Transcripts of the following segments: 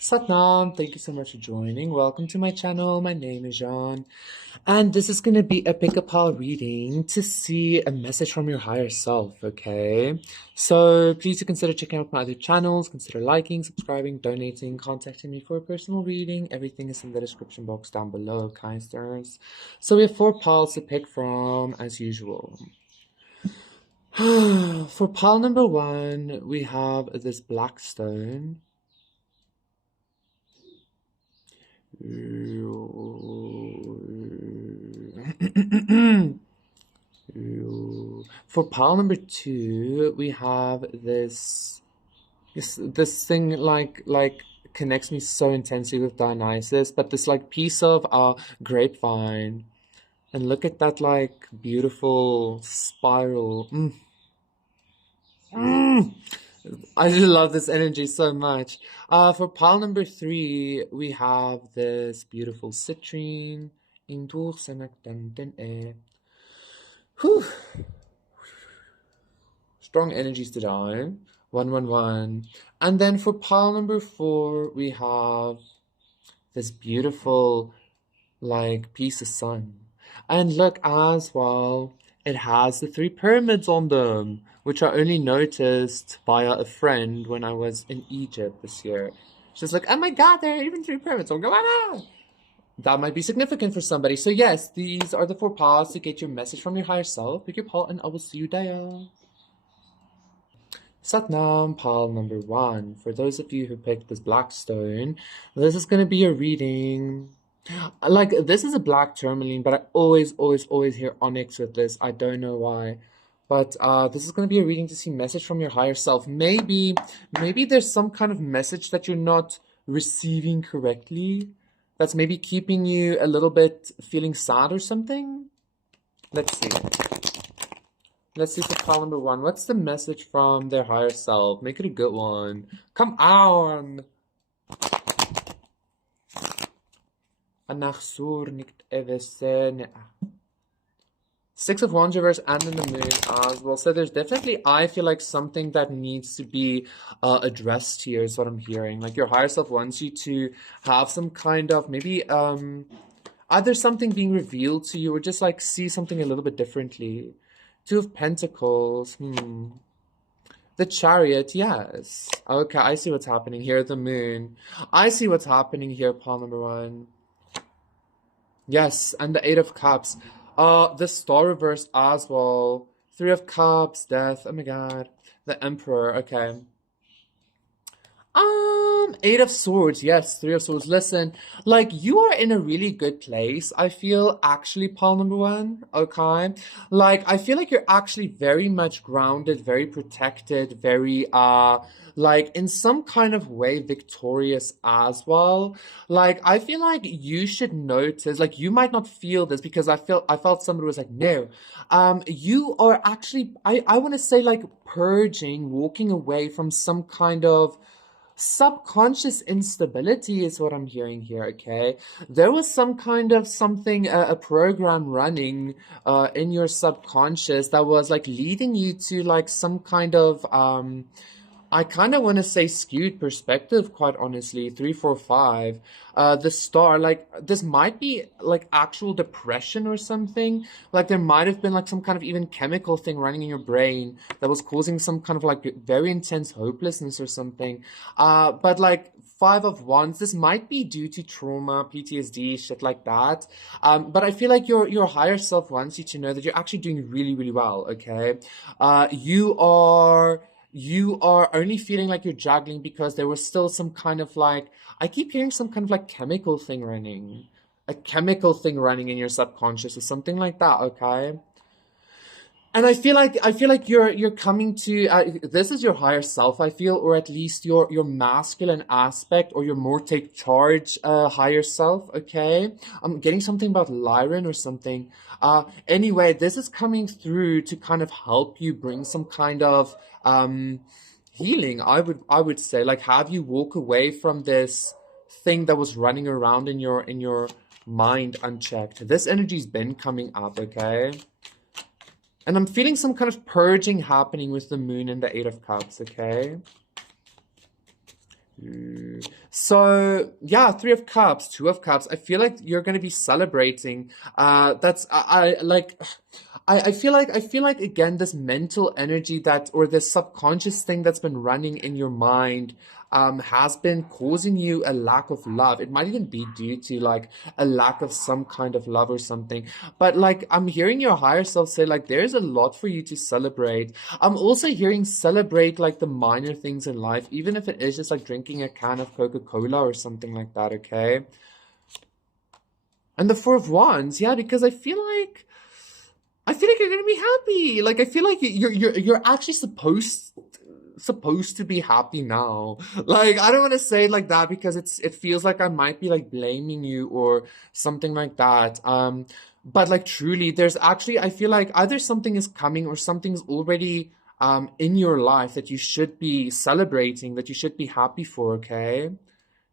Satnam, thank you so much for joining. Welcome to my channel. My name is Jean, and this is going to be a pick-a-pile reading to see a message from your higher self, okay? So please do consider checking out my other channels, consider liking, subscribing, donating, contacting me for a personal reading. Everything is in the description box down below, kind stars. So we have 4 piles to pick from, as usual. For pile number 1, we have this black stone. For pile number 2, we have this thing like connects me so intensely with Dionysus, but this like piece of grapevine, and look at that like beautiful spiral. I just love this energy so much. For pile number 3, we have this beautiful citrine. Whew. Strong energies today. 111. And then for pile number 4, we have this beautiful like piece of sun. And look as well, it has the 3 pyramids on them, which I only noticed via a friend when I was in Egypt this year. She's like, oh my god, there are even 3 pyramids. I'm going, ah! That might be significant for somebody. So yes, these are the 4 piles to get your message from your higher self. Pick your pile and I will see you there. Satnam, pile number 1. For those of you who picked this black stone, this is going to be a reading. Like, this is a black tourmaline, but I always hear onyx with this. I don't know why. But this is going to be a reading to see message from your higher self. Maybe there's some kind of message that you're not receiving correctly. That's maybe keeping you a little bit feeling sad or something. Let's see. Let's see for pile number 1. What's the message from their higher self? Make it a good one. Come on! Six of Wands reverse and in the moon as well. So there's definitely, I feel like, something that needs to be addressed here is what I'm hearing. Like your higher self wants you to have some kind of maybe either something being revealed to you or just like see something a little bit differently. 2 of Pentacles. The Chariot, yes. Okay, I see what's happening here. The Moon. I see what's happening here, pile number 1. Yes, and the 8 of Cups. The Star reverse as well. 3 of Cups, Death. Oh my god. The Emperor, okay. 8 of Swords, yes, 3 of Swords. Listen, like, you are in a really good place, I feel, actually, pile number 1, okay? Like, I feel like you're actually very much grounded, very protected, very, like, in some kind of way, victorious as well. Like, I feel like you should notice, like, you might not feel this, because I felt somebody was like, no, you are actually, I want to say, like, purging, walking away from some kind of subconscious instability is what I'm hearing here, okay? There was some kind of something, a program running in your subconscious that was like leading you to like some kind of, I kind of want to say skewed perspective, quite honestly. 3, 4, 5. The Star, like, this might be like actual depression or something. Like, there might have been like some kind of even chemical thing running in your brain that was causing some kind of like very intense hopelessness or something. But like, 5 of Wands, this might be due to trauma, PTSD, shit like that. But I feel like your higher self wants you to know that you're actually doing really, really well, okay? You are only feeling like you're juggling because there was still some kind of like, I keep hearing some kind of like chemical thing running. A chemical thing running in your subconscious or something like that, okay? And I feel like you're coming to this is your higher self, I feel, or at least your masculine aspect or your more take charge higher self, okay? I'm getting something about Lyran or something. Anyway, this is coming through to kind of help you bring some kind of healing, I would say, like have you walk away from this thing that was running around in your mind unchecked. This energy's been coming up, okay? And I'm feeling some kind of purging happening with the Moon and the 8 of Cups, okay? So yeah, Three of Cups, Two of Cups. I feel like you're gonna be celebrating. That's I like. I feel like again this mental energy that or this subconscious thing that's been running in your mind has been causing you a lack of love. It might even be due to like a lack of some kind of love or something. But like I'm hearing your higher self say like there's a lot for you to celebrate. I'm also hearing celebrate like the minor things in life, even if it is just like drinking a can of Coca-Cola or something like that, okay? And the Four of Wands, yeah, because I feel like you're gonna be happy. Like I feel like you're actually supposed to be happy now. Like I don't want to say it like that because it feels like I might be like blaming you or something like that. But like truly, there's actually I feel like either something is coming or something's already in your life that you should be celebrating, that you should be happy for. Okay,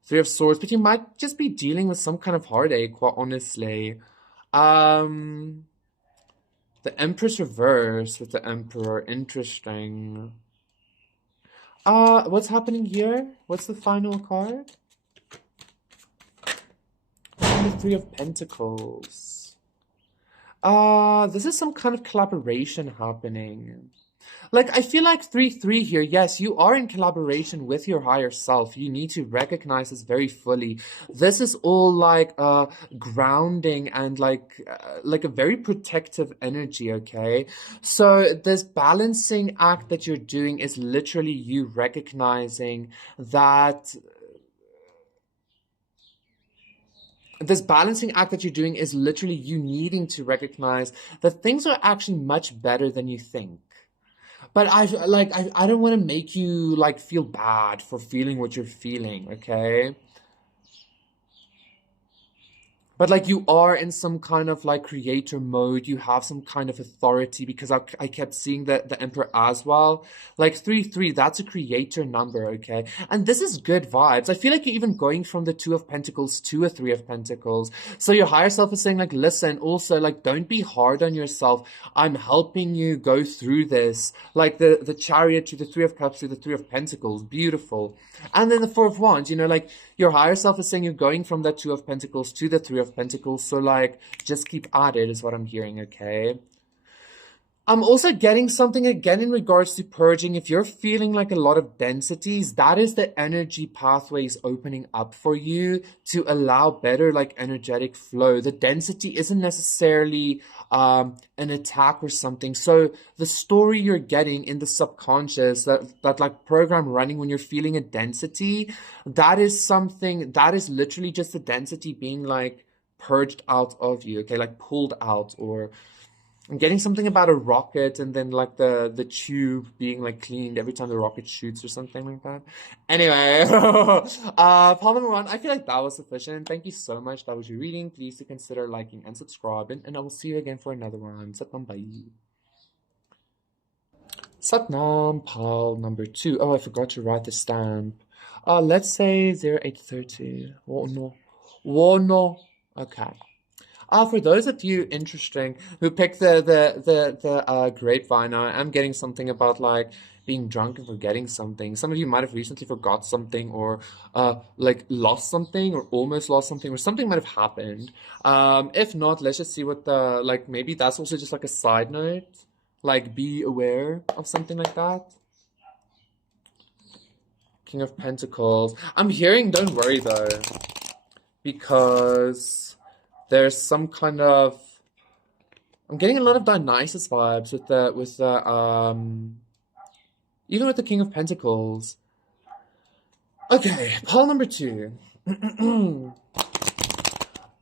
Three of Swords, but you might just be dealing with some kind of heartache. Quite honestly. Um. The Empress reverse with the Emperor. Interesting. What's happening here? What's the final card? And the Three of Pentacles. This is some kind of collaboration happening. Like, I feel like 3-3 here, yes, you are in collaboration with your higher self. You need to recognize this very fully. This is all like grounding and like a very protective energy, okay? So this balancing act that you're doing is literally you recognizing that this balancing act that you're doing is literally you needing to recognize that things are actually much better than you think. But I don't want to make you like feel bad for feeling what you're feeling, okay? But like you are in some kind of like creator mode, you have some kind of authority because I kept seeing the Emperor as well. Like 3-3, that's a creator number, okay? And this is good vibes. I feel like you're even going from the Two of Pentacles to a Three of Pentacles. So your higher self is saying like, listen, also like don't be hard on yourself. I'm helping you go through this. Like the Chariot to the Three of Cups to the Three of Pentacles, beautiful. And then the Four of Wands, you know, like your higher self is saying you're going from that Two of Pentacles to the Three of Pentacles. So like, just keep at it is what I'm hearing, okay? I'm also getting something again in regards to purging. If you're feeling like a lot of densities, that is the energy pathways opening up for you to allow better like energetic flow. The density isn't necessarily an attack or something. So the story you're getting in the subconscious, that like program running when you're feeling a density, that is something that is literally just the density being like purged out of you, okay, like pulled out. Or I'm getting something about a rocket and then like the tube being like cleaned every time the rocket shoots or something like that. Anyway, part number one, I feel like that was sufficient. Thank you so much. That was your reading. Please do consider liking and subscribing, and I will see you again for another one. Satnam, bye. Satnam, pal number 2. Oh, I forgot to write the stamp. Let's say 0830. Oh no. Oh no. Okay. For those of you interesting who picked the grapevine, I am getting something about like being drunk and forgetting something. Some of you might have recently forgot something or like lost something or almost lost something or something might have happened. If not, let's just see what the like maybe that's also just like a side note. Like be aware of something like that. King of Pentacles. I'm hearing don't worry though. Because there's some kind of I'm getting a lot of Dionysus vibes with the even with the King of Pentacles. Okay, pile number 2.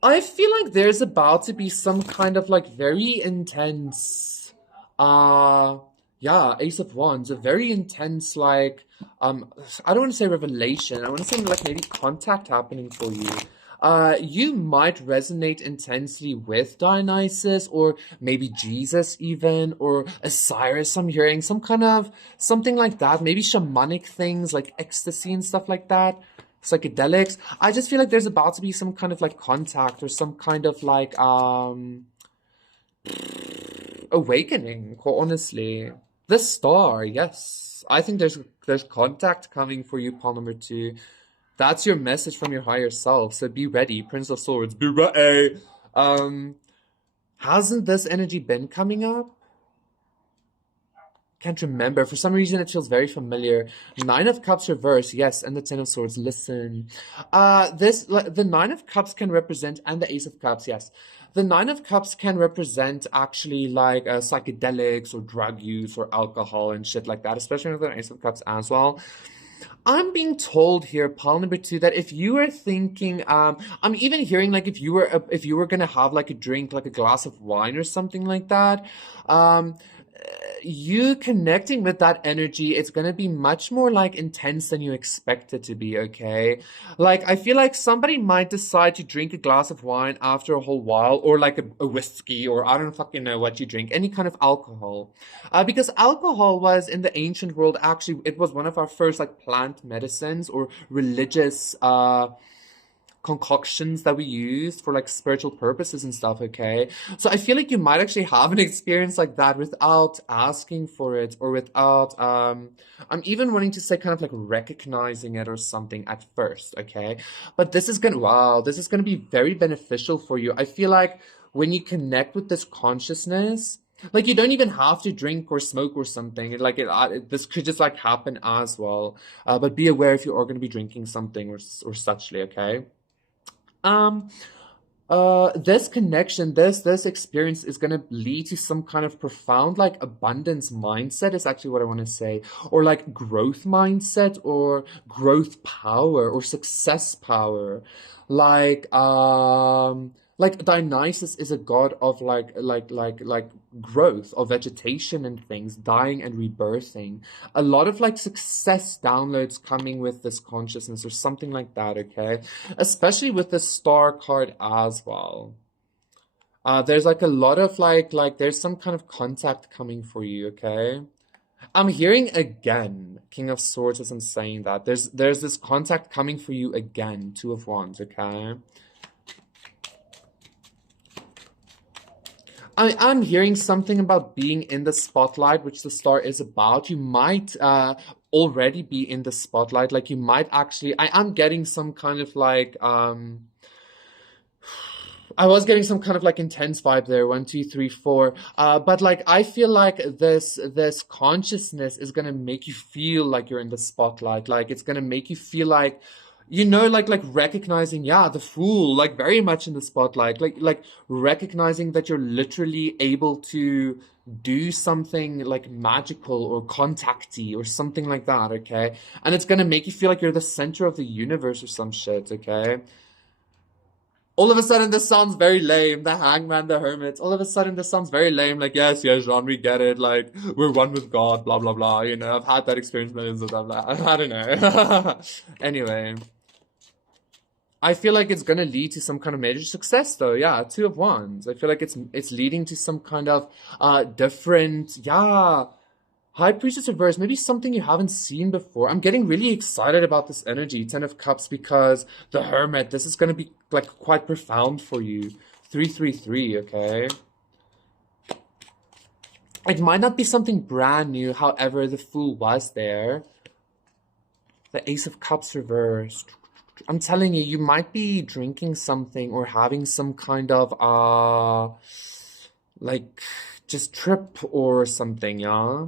I feel like there's about to be some kind of like very intense yeah, Ace of Wands, a very intense like I don't want to say revelation, I want to say like maybe contact happening for you. You might resonate intensely with Dionysus or maybe Jesus even, or Osiris. I'm hearing some kind of something like that, maybe shamanic things like ecstasy and stuff like that, psychedelics. I just feel like there's about to be some kind of like contact or some kind of like awakening, quite honestly. The Star, yes. I think there's contact coming for you, pile number 2. That's your message from your higher self. So be ready, Prince of Swords. Be ready. Um, hasn't this energy been coming up? Can't remember. For some reason, it feels very familiar. Nine of Cups reverse, yes, and the Ten of Swords. Listen, the Nine of Cups can represent, and the Ace of Cups, yes. The Nine of Cups can represent actually like psychedelics or drug use or alcohol and shit like that, especially with the Ace of Cups as well. I'm being told here, pile number two, that if you were thinking, I'm even hearing like if you were gonna have like a drink, like a glass of wine or something like that, um, you connecting with that energy, it's gonna be much more like intense than you expect it to be, okay? Like, I feel like somebody might decide to drink a glass of wine after a whole while, or like a whiskey, or I don't fucking know what you drink, any kind of alcohol. Because alcohol was in the ancient world, actually, it was one of our first like plant medicines or religious concoctions that we use for like spiritual purposes and stuff, okay? So I feel like you might actually have an experience like that without asking for it or without I'm even wanting to say kind of like recognizing it or something at first, okay? But this is gonna be very beneficial for you. I feel like when you connect with this consciousness, like you don't even have to drink or smoke or something. This could just like happen as well. But be aware if you are going to be drinking something or suchly, okay? Um, this connection, this experience is gonna lead to some kind of profound like abundance mindset is actually what I want to say, or like growth mindset, or growth power, or success power. Like Dionysus is a god of like growth of vegetation and things, dying and rebirthing. A lot of like success downloads coming with this consciousness or something like that, okay? Especially with the star card as well. There's like a lot of like there's some kind of contact coming for you, okay? I'm hearing again, King of Swords as I'm saying that. There's this contact coming for you again, Two of Wands, okay? I'm hearing something about being in the spotlight, which the star is about. You might already be in the spotlight. Like you might actually, I am getting some kind of like I was getting some kind of like intense vibe there. One, two, three, four. But like I feel like this consciousness is gonna make you feel like you're in the spotlight. Like it's gonna make you feel like, like recognizing, yeah, the fool, like very much in the spotlight. Like recognizing that you're literally able to do something like magical or contacty or something like that, okay? And it's gonna make you feel like you're the center of the universe or some shit, okay? All of a sudden this sounds very lame. The hangman, the hermit. All of a sudden this sounds very lame. Like, yes, Jean, we get it. Like, we're one with God, blah, blah, blah. You know, I've had that experience millions of times. I don't know. Anyway, I feel like it's gonna lead to some kind of major success though. Yeah, Two of Wands. I feel like it's leading to some kind of different, yeah. High Priestess reverse, maybe something you haven't seen before. I'm getting really excited about this energy, Ten of Cups, because the Hermit, this is going to be like quite profound for you. 333, okay? It might not be something brand new, however, the Fool was there. The Ace of Cups reversed. I'm telling you, you might be drinking something or having some kind of, like, just trip or something, yeah?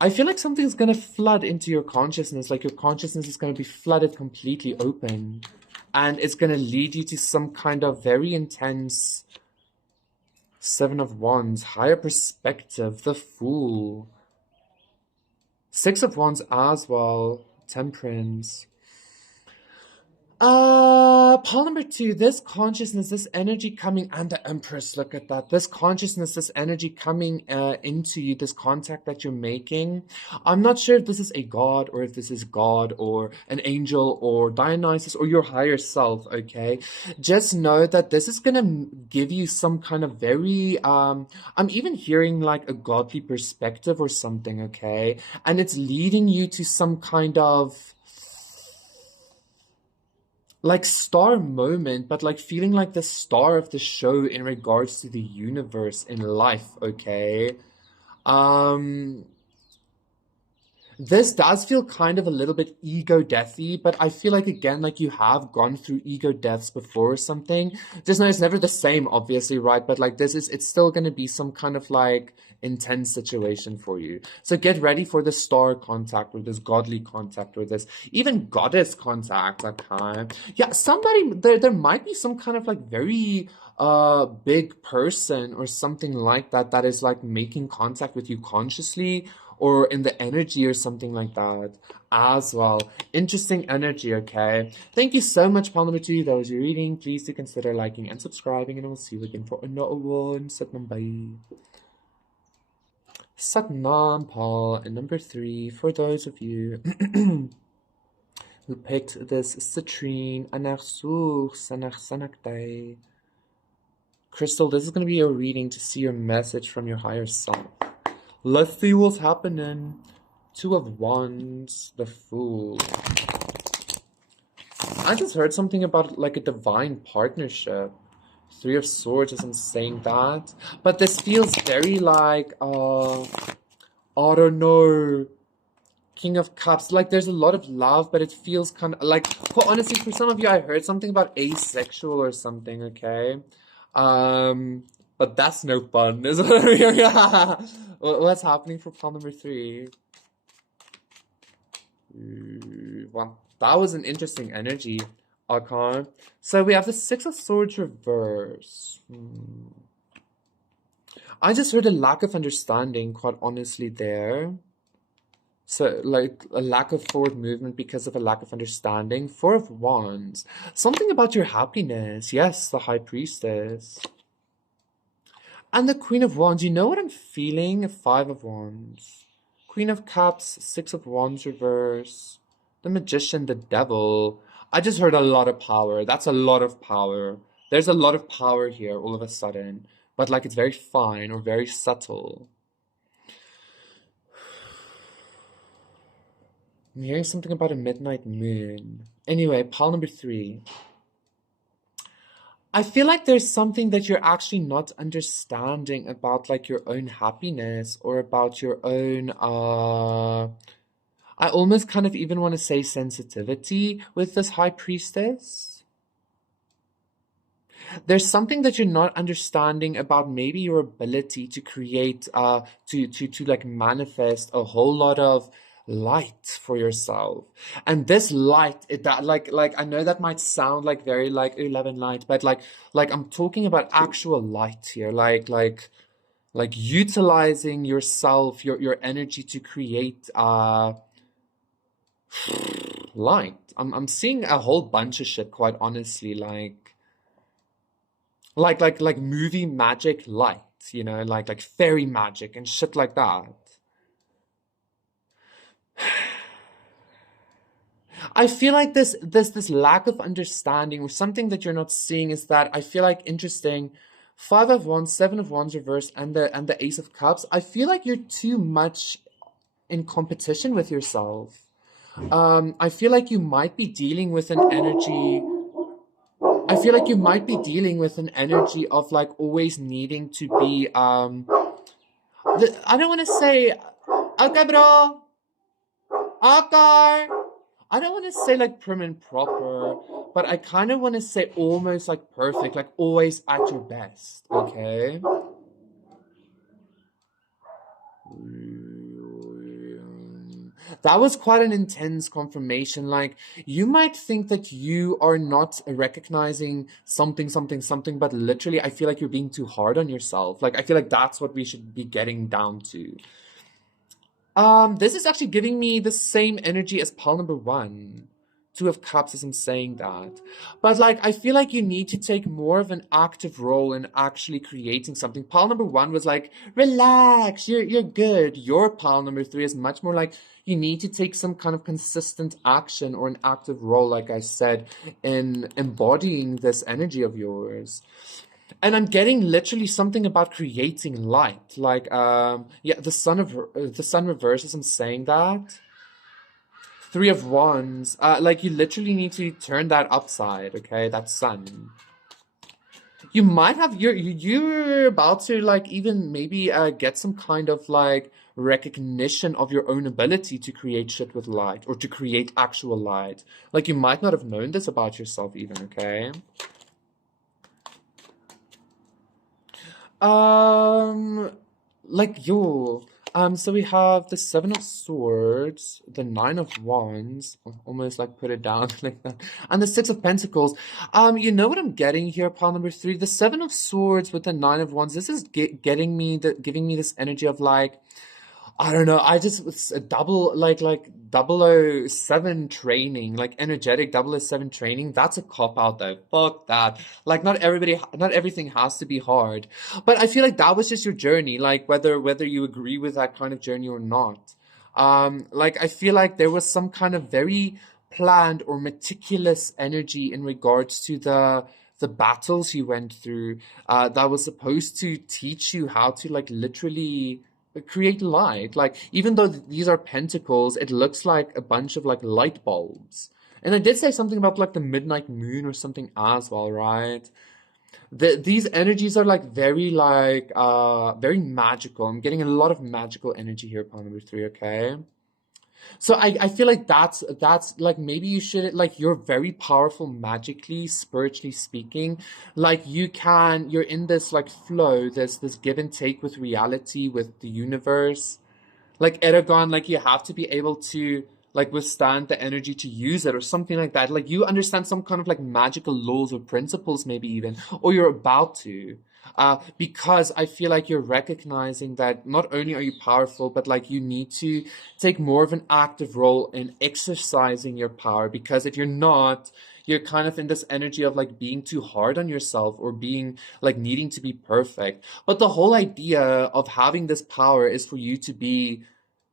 I feel like something's gonna flood into your consciousness, like your consciousness is gonna be flooded completely open. And it's gonna lead you to some kind of very intense Seven of Wands, higher perspective, the Fool. Six of Wands as well, Temperance. Pile number two, this consciousness, this energy coming, and the Empress, look at that. This consciousness, this energy coming into you, this contact that you're making. I'm not sure if this is a god or if this is God or an angel or Dionysus or your higher self, okay? Just know that this is gonna give you some kind of very, I'm even hearing like a godly perspective or something, okay? And it's leading you to some kind of like star moment, but like feeling like the star of the show in regards to the universe in life, okay? Um This does feel kind of a little bit ego deathy, but I feel like again, like you have gone through ego deaths before or something. Just know it's never the same, obviously, right? But like this is, it's still gonna be some kind of like intense situation for you. So get ready for this star contact or this godly contact or this even goddess contact. Okay. Yeah, somebody there might be some kind of like very big person or something like that that is like making contact with you consciously or in the energy or something like that as well. Interesting energy, okay? Thank you so much, Paul number 2. That was your reading. Please do consider liking and subscribing, and I will see you again for another one. Satnam, bye. Satnam, Paul, and number 3, for those of you who picked this citrine, Anarsuch, Sanach Sanaktai. Crystal, this is going to be your reading to see your message from your higher self. Let's see what's happening. 2 of Wands, the Fool. I just heard something about like a divine partnership. 3 of Swords as I'm saying that. But this feels very like, I don't know, King of Cups. Like there's a lot of love, but it feels kind of like, well, honestly, for some of you, I heard something about asexual or something, okay? But that's no fun, is it? What's happening for pile number 3? Wow, that was an interesting energy, Archon. So we have the 6 of Swords reverse. I just heard a lack of understanding, quite honestly, there. So, like, a lack of forward movement because of a lack of understanding. 4 of Wands. Something about your happiness. Yes, the High Priestess. And the Queen of Wands. You know what I'm feeling? 5 of Wands. Queen of Cups. 6 of Wands reverse. The Magician, the Devil. I just heard a lot of power. That's a lot of power. There's a lot of power here all of a sudden. But, like, it's very fine or very subtle. I'm hearing something about a midnight moon. Anyway, pile number 3. I feel like there's something that you're actually not understanding about like your own happiness or about your own, I almost kind of even want to say sensitivity with this High Priestess. There's something that you're not understanding about maybe your ability to create, to like manifest a whole lot of light for yourself. And this light, that like I know that might sound like very like love and light, but like I'm talking about actual light here, like utilizing yourself, your energy to create light. I'm seeing a whole bunch of shit, quite honestly, like movie magic light, you know, like fairy magic and shit like that. I feel like this lack of understanding or something that you're not seeing is that I feel like interesting. 5 of Wands, 7 of Wands reverse, and the Ace of Cups. I feel like you're too much in competition with yourself. I feel like you might be dealing with an energy. I feel like you might be dealing with an energy of like always needing to be. I don't want to say, okay, bro, okay. I don't want to say like prim and proper, but I kind of want to say almost like perfect, like always at your best, okay? That was quite an intense confirmation. Like, you might think that you are not recognizing something, but literally, I feel like you're being too hard on yourself. Like, I feel like that's what we should be getting down to. This is actually giving me the same energy as pile number 1. 2 of Cups as I'm saying that. But like, I feel like you need to take more of an active role in actually creating something. Pile number 1 was like, relax, you're good. Your pile number 3 is much more like, you need to take some kind of consistent action or an active role, like I said, in embodying this energy of yours. And I'm getting literally something about creating light. Like, yeah, the sun reverses, I'm saying that. 3 of Wands. Like, you literally need to turn that upside, okay? That sun. You might have, you're about to, like, even maybe get some kind of, like, recognition of your own ability to create shit with light or to create actual light. Like you might not have known this about yourself even, okay? Um, like yo, so we have the Seven of Swords, the Nine of Wands, almost like put it down like that, and the Six of Pentacles. You know what I'm getting here, pile number three, the Seven of Swords with the Nine of Wands. This is getting me giving me this energy of like, I don't know. It's a double like 007 training, like energetic 007 training. That's a cop out though. Fuck that. Like not everything has to be hard. But I feel like that was just your journey, like whether you agree with that kind of journey or not. Like I feel like there was some kind of very planned or meticulous energy in regards to the battles you went through, that was supposed to teach you how to like literally create light. Like even though these are pentacles, it looks like a bunch of like light bulbs. And I did say something about like the midnight moon or something as well, right? These energies are very magical. I'm getting a lot of magical energy here upon number three, okay? So I feel like that's like maybe you should like you're very powerful magically, spiritually speaking. Like you're in this like flow, this give and take with reality, with the universe. Like Eragon, like you have to be able to like withstand the energy to use it or something like that. Like you understand some kind of like magical laws or principles, maybe even, or you're about to. Because I feel like you're recognizing that not only are you powerful, but like you need to take more of an active role in exercising your power. Because if you're not, you're kind of in this energy of like being too hard on yourself or being like needing to be perfect. But the whole idea of having this power is for you to be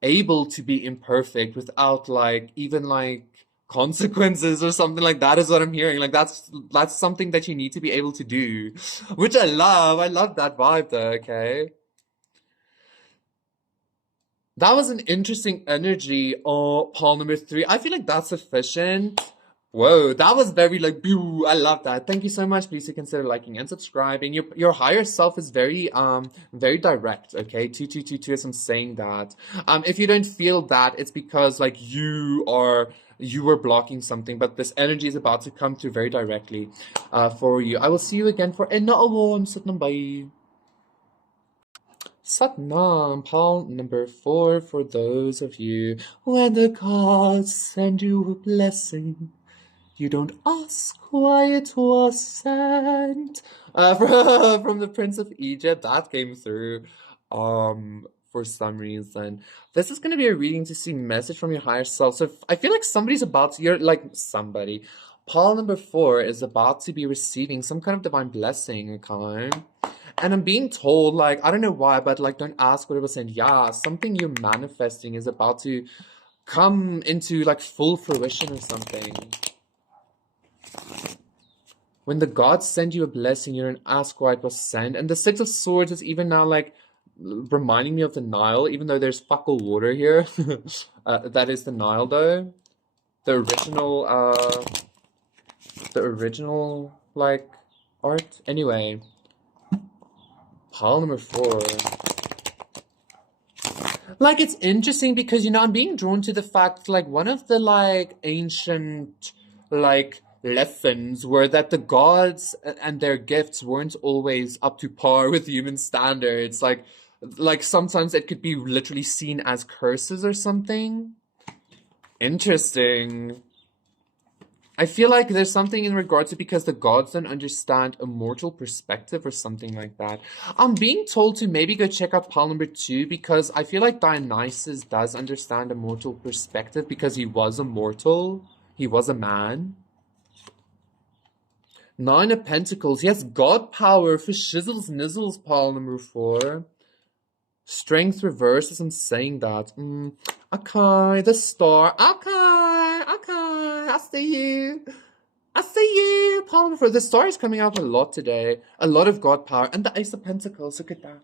able to be imperfect without like even like consequences or something like that is what I'm hearing. Like that's something that you need to be able to do, which I love. I love that vibe though, okay? That was an interesting energy. Oh, Paul number three. I feel like that's sufficient. Whoa, that was very like, pew, I love that. Thank you so much. Please do consider liking and subscribing. Your higher self is very direct. Okay, 2222 as I'm saying that. If you don't feel that, it's because like you were blocking something, but this energy is about to come through very directly, for you. I will see you again for another one. Satnam, bye. Satnam, pal number four for those of you when the gods send you a blessing. You don't ask why it was sent. From the Prince of Egypt, that came through. For some reason, this is gonna be a reading to see message from your higher self. So I feel like somebody's about to. You're like somebody. Paul number four is about to be receiving some kind of divine blessing, okay? And I'm being told, like, I don't know why, but like, don't ask what it was saying. Yeah, something you're manifesting is about to come into like full fruition or something. When the gods send you a blessing, you don't ask why it was sent. And the Six of Swords is even now like reminding me of the Nile, even though there's fuck all water here. That is the Nile though. The original like art. Anyway, pile number four. Like it's interesting because I'm being drawn to the fact like one of the like ancient like lessons were that the gods and their gifts weren't always up to par with human standards. Like sometimes it could be literally seen as curses or something. Interesting. I feel like there's something in regards to because the gods don't understand a mortal perspective or something like that. I'm being told to maybe go check out pile number two because I feel like Dionysus does understand a mortal perspective because he was a mortal. He was a man. Nine of Pentacles. He has God power for shizzles nizzles, pile number four. Strength reverse as I'm saying that. Okay, the star. Okay, I see you. I see you, pile number four. The star is coming out a lot today. A lot of God power. And the Ace of Pentacles, look at that.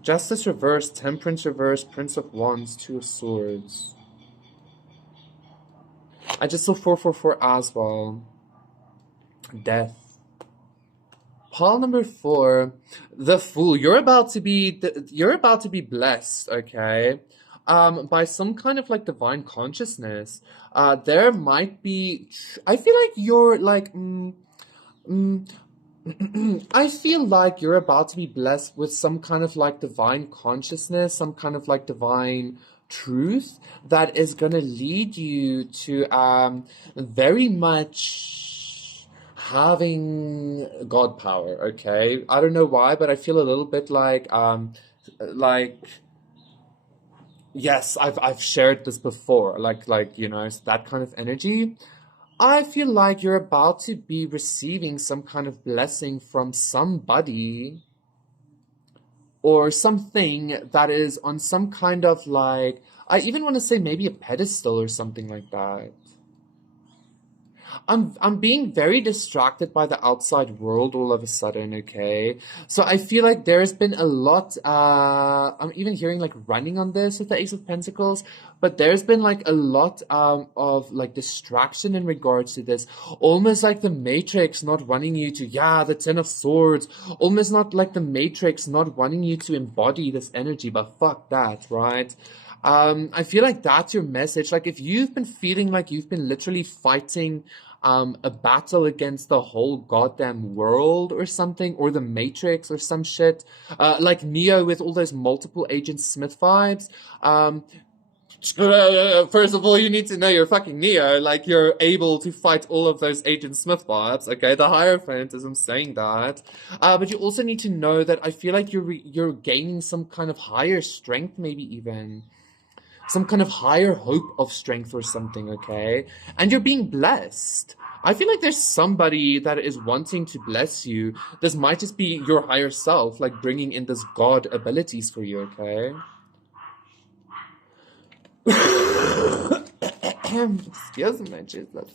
Justice reverse, Temperance reverse, Prince of Wands, Two of Swords. I just saw 444 as well. Death. Pile number four, the fool. You're about to be blessed, okay? By some kind of like divine consciousness. There might be. I feel like you're like. Mm, I feel like you're about to be blessed with some kind of like divine consciousness, some kind of like divine truth that is going to lead you to very much having God power, okay? I don't know why, but I feel a little bit like yes, I've shared this before, like you know, it's that kind of energy. I feel like you're about to be receiving some kind of blessing from somebody or something that is on some kind of like, I even want to say maybe a pedestal or something like that. I'm being very distracted by the outside world all of a sudden, okay? So I feel like there's been a lot I'm even hearing like running on this with the Ace of Pentacles, but there's been like a lot of like distraction in regards to this. Almost like the Matrix not wanting you to, yeah, the Ten of Swords, almost not like the Matrix not wanting you to embody this energy, but fuck that, right? I feel like that's your message. Like if you've been feeling like you've been literally fighting a battle against the whole goddamn world or something, or the Matrix or some shit, like Neo with all those multiple Agent Smith vibes. First of all, you need to know you're fucking Neo. Like you're able to fight all of those Agent Smith vibes. Okay, the Hierophant is I'm saying that, but you also need to know that I feel like you're gaining some kind of higher strength, maybe even some kind of higher hope of strength or something, okay? And you're being blessed. I feel like there's somebody that is wanting to bless you. This might just be your higher self, like bringing in this God abilities for you, okay? Excuse me, Jesus.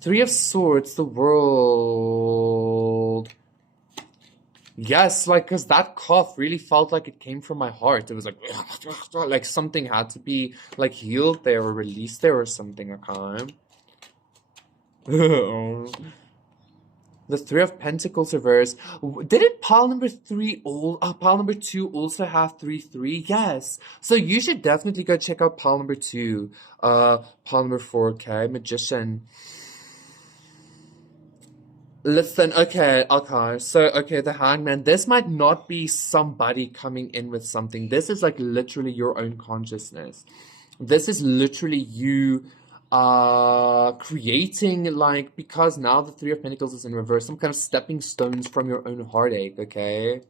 Three of Swords, the world. Yes, like, because that cough really felt like it came from my heart. It was like something had to be, like, healed there or released there or something, okay? The Three of Pentacles reverse. Didn't pile number pile number two also have 3-3? Yes. So you should definitely go check out pile number two. Pile number four, okay? Magician. Listen, okay, so, okay, the Hangman, this might not be somebody coming in with something. This is, like, literally your own consciousness. This is literally you, creating, like, because now the Three of Pentacles is in reverse, some kind of stepping stones from your own heartache, okay?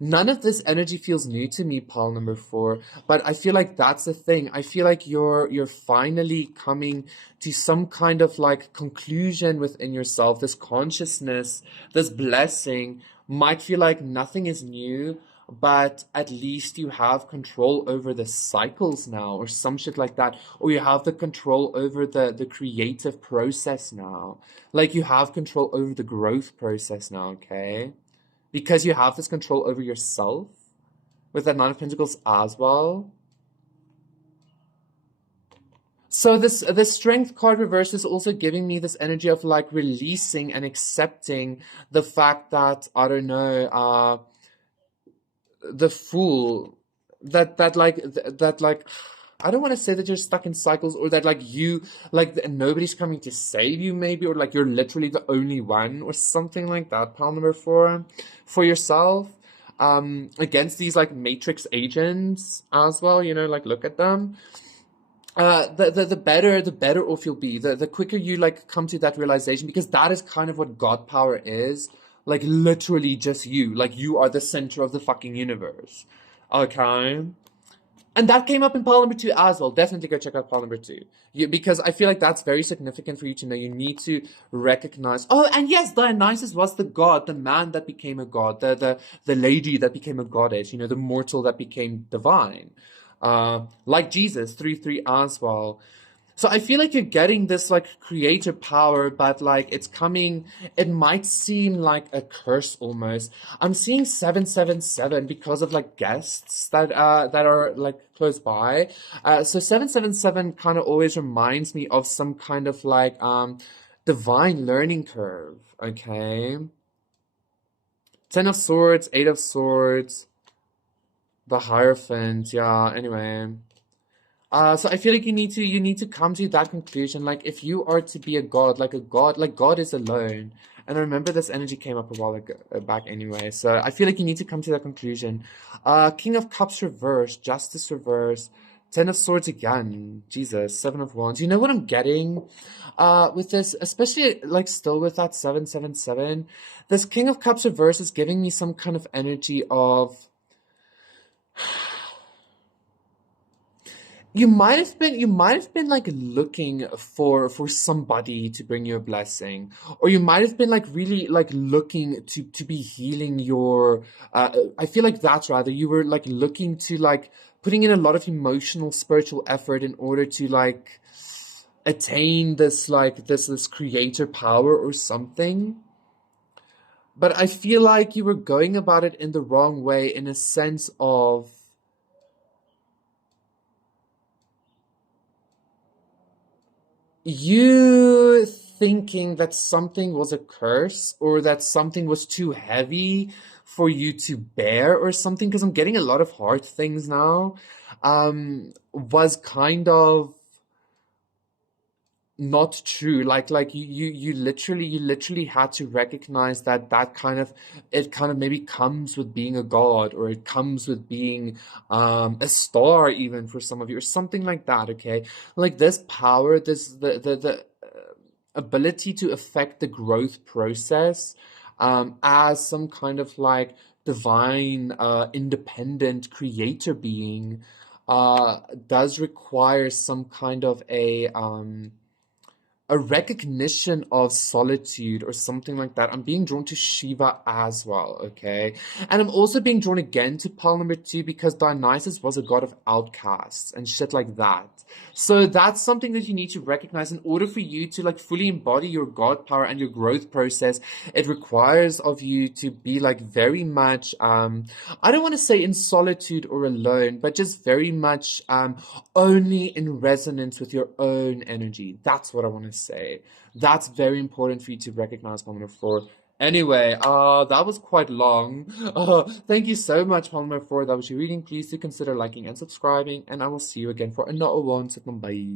None of this energy feels new to me, pile number four, but I feel like that's the thing. I feel like you're finally coming to some kind of like conclusion within yourself. This consciousness, this blessing might feel like nothing is new, but at least you have control over the cycles now, or some shit like that, or you have the control over the creative process now. Like you have control over the growth process now, okay? Because you have this control over yourself with that Nine of Pentacles as well. So this Strength card reverse is also giving me this energy of like releasing and accepting the fact that, I don't know, the Fool, that like I don't want to say that you're stuck in cycles, or that like you like nobody's coming to save you maybe, or like you're literally the only one or something like that. Pile number four for yourself, against these like Matrix agents as well, you know, like look at them. The better off you'll be, the quicker you like come to that realization, because that is kind of what God power is. Like literally just you, like you are the center of the fucking universe, okay? And that came up in pile number two as well. Definitely go check out pile number two. Because I feel like that's very significant for you to know. You need to recognize. Oh, and yes, Dionysus was the god, the man that became a god, the lady that became a goddess, you know, the mortal that became divine. Like Jesus, 3-3 as well. So I feel like you're getting this like creator power, but like it's coming, it might seem like a curse almost. I'm seeing 777 because of like guests that are like close by. So 777 kind of always reminds me of some kind of like divine learning curve, okay? Ten of Swords, Eight of Swords, the Hierophant, yeah, anyway. So I feel like you need to come to that conclusion. Like if you are to be a god, like God is alone. And I remember this energy came up a while ago, back anyway. So I feel like you need to come to that conclusion. King of Cups reverse, Justice reverse, Ten of Swords again. Jesus, Seven of Wands. You know what I'm getting? With this, especially like still with that 777, this King of Cups reverse is giving me some kind of energy of you might have been like looking for somebody to bring you a blessing, or you might have been like really like looking to be healing your I feel like that's rather you were like looking to like putting in a lot of emotional spiritual effort in order to like attain this like this creator power or something. But I feel like you were going about it in the wrong way, in a sense of you thinking that something was a curse or that something was too heavy for you to bear or something, because I'm getting a lot of hard things now, was kind of not true. Like you literally had to recognize that that kind of it kind of maybe comes with being a god, or it comes with being a star even for some of you, or something like that, okay? Like this power, this the ability to affect the growth process as some kind of like divine independent creator being uh does require some kind of a recognition of solitude or something like that. I'm being drawn to Shiva as well, okay? And I'm also being drawn again to pile number two because Dionysus was a god of outcasts and shit like that. So that's something that you need to recognize in order for you to like fully embody your god power and your growth process. It requires of you to be like very much I don't want to say in solitude or alone, but just very much only in resonance with your own energy. That's what I want to say. That's very important for you to recognize, Palmer 4. Anyway, that was quite long. Thank you so much, Palmer 4. That was your reading. Please do consider liking and subscribing, and I will see you again for another one. So, bye.